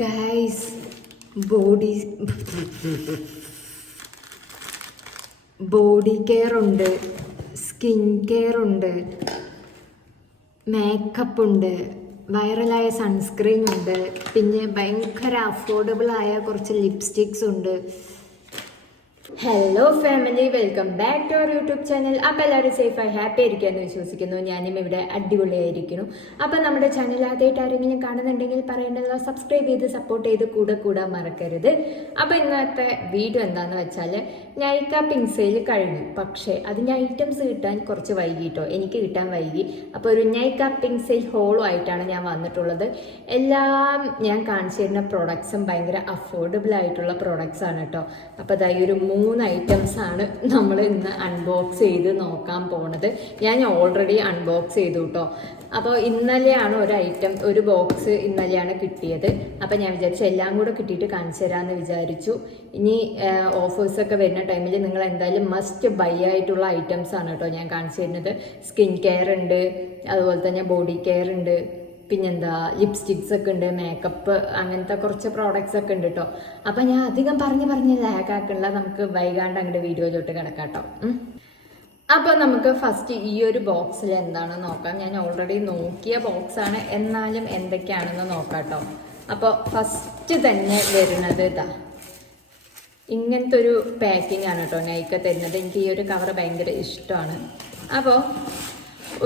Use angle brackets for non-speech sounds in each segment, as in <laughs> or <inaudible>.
Guys body body care ഉണ്ട് skin care ഉണ്ട് makeup ഉണ്ട് വൈറലായ സൺസ്ക്രീൻ ഉണ്ട് പിന്നെ ഭയങ്കര അഫോർഡബിൾ ആയ കുറച്ച് ലിപ്സ്റ്റിക്സ് ഉണ്ട്. Hello family welcome back to our YouTube channel അപ്പോൾ എല്ലാവരും സേഫായി ഹാപ്പി ആയിരിക്കുമെന്ന് വിശ്വസിക്കുന്നു. ഞാനും ഇവിടെ അടിപൊളിയായിരിക്കുന്നു. അപ്പോൾ നമ്മുടെ ചാനൽ ആദ്യമായിട്ട് ആരെങ്കിലും കാണുന്നുണ്ടെങ്കിൽ പറയേണ്ടല്ലോ സബ്സ്ക്രൈബ് ചെയ്ത് സപ്പോർട്ട് ചെയ്ത് കൂടെ കൂടാൻ മറക്കരുത്. അപ്പോൾ ഇന്നത്തെ വീഡിയോ എന്താണെന്ന് വെച്ചാൽ നൈക്ക പിങ്സയിൽ കഴിഞ്ഞു. പക്ഷേ അതിന്റെ ഐറ്റംസ് കിട്ടാൻ കുറച്ച് വൈകിട്ടോ എനിക്ക് കിട്ടാൻ വൈകി. അപ്പോൾ ഒരു നൈക്ക പിങ്സയിൽ ഹോളോ ആയിട്ടാണ് ഞാൻ വന്നിട്ടുള്ളത്. എല്ലാം ഞാൻ കാണിച്ചു തരുന്ന പ്രോഡക്ട്സും ഭയങ്കര അഫോർഡബിൾ ആയിട്ടുള്ള പ്രോഡക്ട്സ് ആണ് കേട്ടോ അപ്പോൾ അതായത് ഒരു മൂന്ന് ഐറ്റംസ് ആണ് നമ്മൾ ഇന്ന് അൺബോക്സ് ചെയ്ത് നോക്കാൻ പോണത്. ഞാൻ ഓൾറെഡി അൺബോക്സ് ചെയ്തു കേട്ടോ അപ്പോൾ ഇന്നലെയാണ് ഒരു ഐറ്റം ഒരു ബോക്സ് ഇന്നലെയാണ് കിട്ടിയത്. അപ്പോൾ ഞാൻ വിചാരിച്ചു എല്ലാം കൂടെ കിട്ടിയിട്ട് കാണിച്ചു തരാമെന്ന് വിചാരിച്ചു. ഇനി ഓഫേഴ്സൊക്കെ വരുന്ന ടൈമിൽ നിങ്ങൾ എന്തായാലും മസ്റ്റ് ബൈ ആയിട്ടുള്ള ഐറ്റംസ് ആണ് കേട്ടോ ഞാൻ കാണിച്ചു തരുന്നത്. സ്കിൻ കെയർ ഉണ്ട് അതുപോലെ തന്നെ ബോഡി കെയർ ഉണ്ട്. പിന്നെന്താ ലിപ്സ്റ്റിക്സ് ഒക്കെ ഉണ്ട് മേക്കപ്പ് അങ്ങനത്തെ കുറച്ച് പ്രോഡക്റ്റ്സ് ഒക്കെ ഉണ്ട് കേട്ടോ അപ്പം ഞാൻ അധികം പറഞ്ഞ് പറഞ്ഞ് ലാഗാക്കണില്ല നമുക്ക് വൈകാണ്ട് അങ്ങോട്ട് വീഡിയോയിലോട്ട് കിടക്കാം കേട്ടോ അപ്പോൾ നമുക്ക് ഫസ്റ്റ് ഈ ഒരു ബോക്സിൽ എന്താണ് നോക്കാം. ഞാൻ ഓൾറെഡി നോക്കിയ ബോക്സ് ആണ്. എന്നാലും എന്തൊക്കെയാണെന്ന് നോക്കാം കേട്ടോ അപ്പോൾ ഫസ്റ്റ് തന്നെ വരുന്നത് ഇതാ ഇങ്ങനത്തെ ഒരു പാക്കിംഗ് ആണ് കേട്ടോ നൈക്ക തരുന്നത്. എനിക്ക് ഈ ഒരു കവർ ഭയങ്കര ഇഷ്ടമാണ്. അപ്പോൾ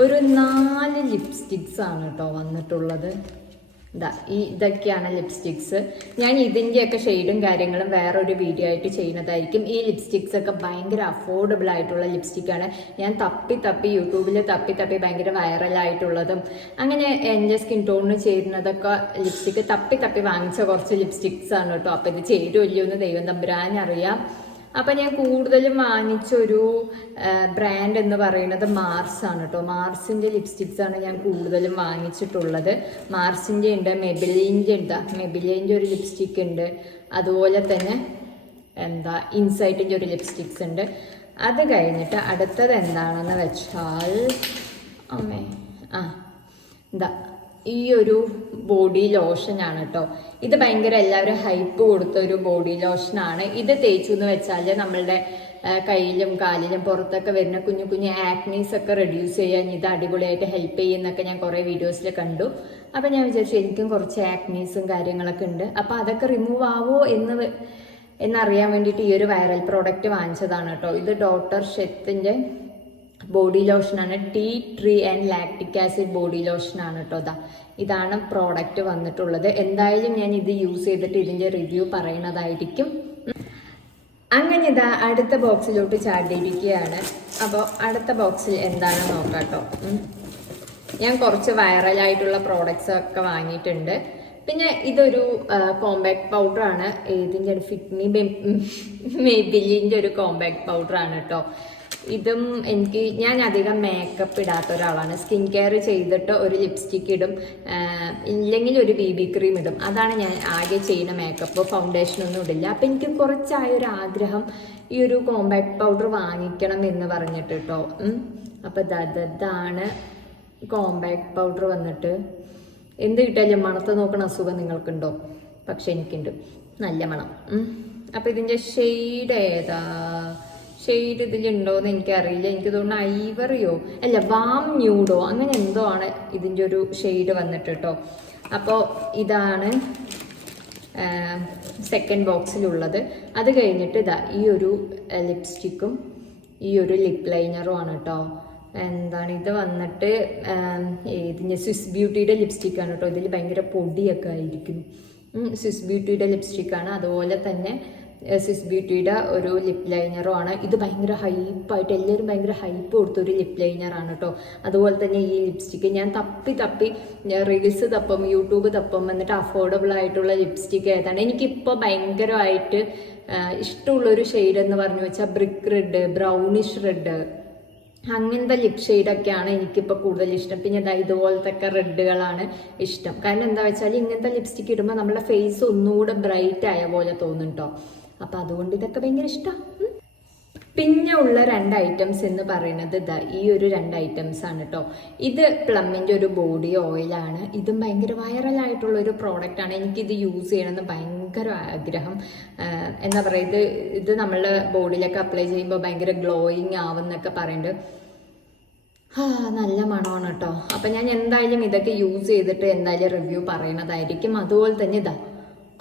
ഒരു നാല് ലിപ്സ്റ്റിക്സ് ആണ് കേട്ടോ വന്നിട്ടുള്ളത്. ഇതാ ഈ ഇതൊക്കെയാണ് ലിപ്സ്റ്റിക്സ് ഞാൻ ഇതിന്റെയൊക്കെ ഷെയ്ഡും കാര്യങ്ങളും വേറെ ഒരു വീഡിയോ ആയിട്ട് ചെയ്യുന്നതായിരിക്കും. ഈ ലിപ്സ്റ്റിക്സ് ഒക്കെ ഭയങ്കര അഫോർഡബിൾ ആയിട്ടുള്ള ലിപ്സ്റ്റിക്കാണ് ഞാൻ തപ്പി തപ്പി യൂട്യൂബിൽ തപ്പി തപ്പി ഭയങ്കര വൈറലായിട്ടുള്ളതും അങ്ങനെ എന്റെ സ്കിൻ ടോണിന് ചേരുന്നതൊക്കെ ലിപ്സ്റ്റിക്ക് തപ്പി തപ്പി വാങ്ങിച്ച കുറച്ച് ലിപ്സ്റ്റിക്സ് ആണ് കേട്ടോ. അപ്പോൾ ഇത് ചേരുമല്ലോ എന്ന് ദൈവം തമ്പുരാൻ അറിയാം അപ്പം ഞാൻ കൂടുതലും വാങ്ങിച്ചൊരു ബ്രാൻഡ് എന്ന് പറയുന്നത് മാർസ് ആണ് കേട്ടോ മാർസിന്റെ ലിപ്സ്റ്റിക്സ് ആണ് ഞാൻ കൂടുതലും വാങ്ങിച്ചിട്ടുള്ളത്. മാർസിന്റെ ഉണ്ട് മെബിലിന്റെ ഉണ്ട്. മെബിലിന്റെ ഒരു ലിപ്സ്റ്റിക് ഉണ്ട്. അതുപോലെ തന്നെ എന്താ ഇൻസൈറ്റിന്റെ ഒരു ലിപ്സ്റ്റിക്സ് ഉണ്ട്. അത് കഴിഞ്ഞിട്ട് അടുത്തത് എന്താണെന്ന് വെച്ചാൽ അമ്മേ ആ എന്താ ഈ ഒരു ബോഡി ലോഷനാണ് കേട്ടോ ഇത് ഭയങ്കര എല്ലാവരും ഹൈപ്പ് കൊടുത്ത ഒരു ബോഡി ലോഷനാണ് ഇത് തേച്ചു എന്ന് വെച്ചാൽ നമ്മളുടെ കയ്യിലും കാലിലും പുറത്തൊക്കെ വരുന്ന കുഞ്ഞു കുഞ്ഞു ആക്നീസ് ഒക്കെ റെഡ്യൂസ് ചെയ്യാൻ ഇത് അടിപൊളിയായിട്ട് ഹെൽപ്പ് ചെയ്യുന്നൊക്കെ ഞാൻ കുറേ വീഡിയോസിൽ കണ്ടു. അപ്പം ഞാൻ വിചാരിച്ചു എനിക്കും കുറച്ച് ആക്നീസും കാര്യങ്ങളൊക്കെ ഉണ്ട്. അപ്പം അതൊക്കെ റിമൂവ് ആവോ എന്ന് എന്നറിയാൻ വേണ്ടിയിട്ട് ഈ ഒരു വൈറൽ പ്രോഡക്റ്റ് വാങ്ങിച്ചതാണ് കേട്ടോ ഇത് ഡോക്ടർ ഷെത്തിന്റെ body ലോഷനാണ് tea tree and lactic acid body ലോഷനാണ് കേട്ടോ അതാ ഇതാണ് പ്രോഡക്റ്റ് വന്നിട്ടുള്ളത്. എന്തായാലും ഞാൻ ഇത് യൂസ് ചെയ്തിട്ട് ഇതിന്റെ റിവ്യൂ പറയണതായിരിക്കും അങ്ങനെ ഇതാ അടുത്ത ബോക്സിലോട്ട് ചാടിയിരിക്കുകയാണ്. അപ്പോൾ അടുത്ത ബോക്സിൽ എന്താണ് നോക്കാട്ടോ. ഞാൻ കുറച്ച് വൈറലായിട്ടുള്ള പ്രോഡക്റ്റ്സ് ഒക്കെ വാങ്ങിയിട്ടുണ്ട്. പിന്നെ ഇതൊരു കോമ്പാക്ട് പൗഡറാണ് ഇതിന്റെ ഒരു ഫിറ്റ്നി <laughs> മെബിലിന്റെ ഒരു കോമ്പാക്ട് പൗഡറാണ് കേട്ടോ ഇതും എനിക്ക് ഞാൻ അധികം മേക്കപ്പ് ഇടാത്ത ഒരാളാണ്. സ്കിൻ കെയർ ചെയ്തിട്ട് ഒരു ലിപ്സ്റ്റിക് ഇടും. ഇല്ലെങ്കിൽ ഒരു ബി ബി ക്രീം ഇടും. അതാണ് ഞാൻ ആകെ ചെയ്യുന്ന മേക്കപ്പ് ഫൗണ്ടേഷൻ ഒന്നും ഇടില്ല. അപ്പം എനിക്ക് കുറച്ചായ ഒരു ആഗ്രഹം ഈ ഒരു കോമ്പാക്ട് പൗഡർ വാങ്ങിക്കണം എന്ന് പറഞ്ഞിട്ട് കേട്ടോ അപ്പം ഇതാണ് കോമ്പാക്ട് പൗഡർ വന്നിട്ട്. എന്ത് കിട്ടിയാലും മണത്ത് നോക്കണ അസുഖം നിങ്ങൾക്കുണ്ടോ? പക്ഷെ എനിക്കുണ്ട്. നല്ല മണം. അപ്പം ഇതിന്റെ ഷെയ്ഡ് ഏതാ? ഷെയ്ഡ് ഇതിലുണ്ടോയെന്ന് എനിക്കറിയില്ല. എനിക്ക് തോന്നുന്നു ഐവറിയോ അല്ല വാം ന്യൂഡോ അങ്ങനെ എന്തോ ആണ് ഇതിന്റെ ഒരു ഷെയ്ഡ് വന്നിട്ട് കേട്ടോ അപ്പോൾ ഇതാണ് സെക്കൻഡ് ബോക്സിലുള്ളത് അത് കഴിഞ്ഞിട്ട് ഇതാ ഈ ഒരു ലിപ്സ്റ്റിക്കും ഈ ഒരു ലിപ് ലൈനറും ആണ് കേട്ടോ എന്താണ് ഇത് വന്നിട്ട് ഇതിന്റെ സ്വിസ് ബ്യൂട്ടിയുടെ ലിപ്സ്റ്റിക്കാണ് കേട്ടോ ഇതിൽ ഭയങ്കര പൊടിയൊക്കെ ആയിരിക്കും. സ്വിസ് ബ്യൂട്ടിയുടെ ലിപ്സ്റ്റിക്കാണ് അതുപോലെ തന്നെ സ്വിസ് ബ്യൂട്ടിയുടെ ഒരു ലിപ് ആണ്. ഇത് ഭയങ്കര ഹൈപ്പായിട്ട് എല്ലാവരും ഭയങ്കര ഹൈപ്പ് കൊടുത്ത ഒരു ലിപ് ലൈനറാണ് കേട്ടോ അതുപോലെ തന്നെ ഈ ലിപ്സ്റ്റിക്ക് ഞാൻ തപ്പി തപ്പി റീൽസ് തപ്പം യൂട്യൂബ് തപ്പം എന്നിട്ട് അഫോർഡബിൾ ആയിട്ടുള്ള ലിപ്സ്റ്റിക്ക് ഏതാണ്. എനിക്കിപ്പോൾ ഭയങ്കരമായിട്ട് ഇഷ്ടമുള്ളൊരു ഷെയ്ഡ് എന്ന് പറഞ്ഞു വെച്ചാൽ ബ്രിക്ക് റെഡ് ബ്രൗണിഷ് റെഡ് അങ്ങനത്തെ ലിപ് ഷെയ്ഡൊക്കെയാണ് എനിക്കിപ്പോൾ കൂടുതൽ ഇഷ്ടം. പിന്നെ ദാ ഇതുപോലത്തെ ഒക്കെ റെഡുകളാണ് ഇഷ്ടം. കാരണം എന്താ വെച്ചാൽ ഇങ്ങനത്തെ ലിപ്സ്റ്റിക് ഇടുമ്പോൾ നമ്മുടെ ഫേസ് ഒന്നുകൂടെ ബ്രൈറ്റ് ആയ പോലെ തോന്നും അപ്പം അതുകൊണ്ട് ഇതൊക്കെ ഭയങ്കര ഇഷ്ടമാണ് പിന്നെ ഉള്ള രണ്ട് ഐറ്റംസ് എന്ന് പറയുന്നത് ഇതാ ഈ ഒരു രണ്ട് ഐറ്റംസ് ആണ് കേട്ടോ ഇത് പ്ലമ്മിന്റെ ഒരു ബോഡി ഓയിലാണ് ഇതും ഭയങ്കര വൈറലായിട്ടുള്ള ഒരു പ്രോഡക്റ്റ് ആണ്. എനിക്കിത് യൂസ് ചെയ്യണമെന്ന് ഭയങ്കര ആഗ്രഹം. എന്താ പറയുക ഇത് ഇത് നമ്മളുടെ ബോഡിയിലൊക്കെ അപ്ലൈ ചെയ്യുമ്പോൾ ഭയങ്കര ഗ്ലോയിങ് ആവും എന്നൊക്കെ പറയുന്നുണ്ട് ആ നല്ല മണമാണ് കേട്ടോ അപ്പം ഞാൻ എന്തായാലും ഇതൊക്കെ യൂസ് ചെയ്തിട്ട് എന്തായാലും റിവ്യൂ പറയണതായിരിക്കും. അതുപോലെ തന്നെ ഇതാ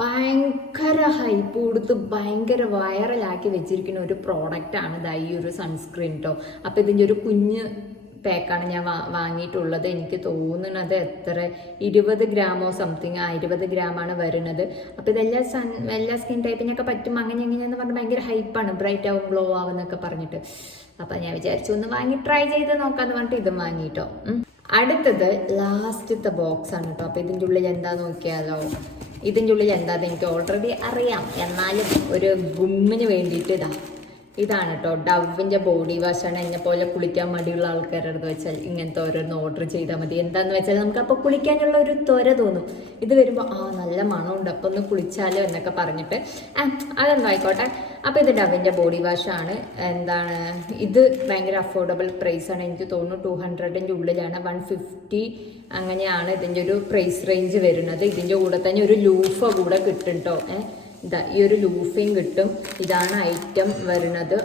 ഭയങ്കര ഹൈപ്പ് കൊടുത്ത് ഭയങ്കര വൈറലാക്കി വെച്ചിരിക്കുന്ന ഒരു പ്രോഡക്റ്റ് ആണ് ഇതാ ഈ ഒരു സൺസ്ക്രീൻ കേട്ടോ അപ്പം ഇതിന്റെ ഒരു കുഞ്ഞ് പാക്കാണ് ഞാൻ വാങ്ങിയിട്ടുള്ളത്. എനിക്ക് തോന്നുന്നത് എത്ര? ഇരുപത് ഗ്രാമോ സംതിങ് ആ ഇരുപത് ഗ്രാമാണ് വരുന്നത്. അപ്പോൾ ഇതെല്ലാ സൺ എല്ലാ സ്കിൻ ടൈപ്പിനൊക്കെ പറ്റും. അങ്ങനെ എങ്ങനെയാന്ന് പറഞ്ഞാൽ ഭയങ്കര ഹൈപ്പാണ് ബ്രൈറ്റ് ആവും ഗ്ലോ ആവും എന്നൊക്കെ പറഞ്ഞിട്ട്. അപ്പം ഞാൻ വിചാരിച്ചു ഒന്ന് വാങ്ങി ട്രൈ ചെയ്ത് നോക്കാന്ന് പറഞ്ഞിട്ട് ഇത് വാങ്ങിയിട്ടോ. അടുത്തത് ലാസ്റ്റത്തെ ബോക്സ് ആണ് കേട്ടോ അപ്പോൾ ഇതിന്റെ ഉള്ളിൽ എന്താ നോക്കിയാലോ? ഇതിന്റെ ഉള്ളിൽ എന്താ എനിക്ക് ഓൾറെഡി അറിയാം. എന്നാലും ഒരു ഗുമ്മിന് വേണ്ടിയിട്ട് ഇതാ. ഇതാണ് കേട്ടോ ഡവിന്റെ ബോഡി വാഷാണ് എന്നെ പോലെ കുളിക്കാൻ മടിയുള്ള ആൾക്കാരുടെ വെച്ചാൽ ഇങ്ങനത്തെ ഓരോന്ന് ഓർഡർ ചെയ്താൽ മതി. എന്താന്ന് വെച്ചാൽ നമുക്ക് അപ്പോൾ കുളിക്കാനുള്ള ഒരു ത്വര തോന്നും. ഇത് വരുമ്പോൾ ആ നല്ല മണമുണ്ട്. അപ്പോൾ ഒന്ന് കുളിച്ചാലോ എന്നൊക്കെ പറഞ്ഞിട്ട് ആ അതൊന്നും ആയിക്കോട്ടെ. അപ്പോൾ ഇത് ഡവിന്റെ ബോഡി വാഷ് ആണ്. എന്താണ് ഇത് ഭയങ്കര അഫോർഡബിൾ പ്രൈസ് ആണ്. എനിക്ക് തോന്നുന്നു ടു ഹൺഡ്രഡിന്റെ ഉള്ളിലാണ്. വൺ ഫിഫ്റ്റി അങ്ങനെയാണ് ഇതിന്റെ ഒരു പ്രൈസ് റേഞ്ച് വരുന്നത്. ഇതിന്റെ കൂടെ തന്നെ ഒരു ലൂഫ കൂടെ കിട്ടും കേട്ടോ ഏഹ് ഈ ഒരു ലൂഫയും കിട്ടും. ഇതാണ് ഐറ്റം വരുന്നത്.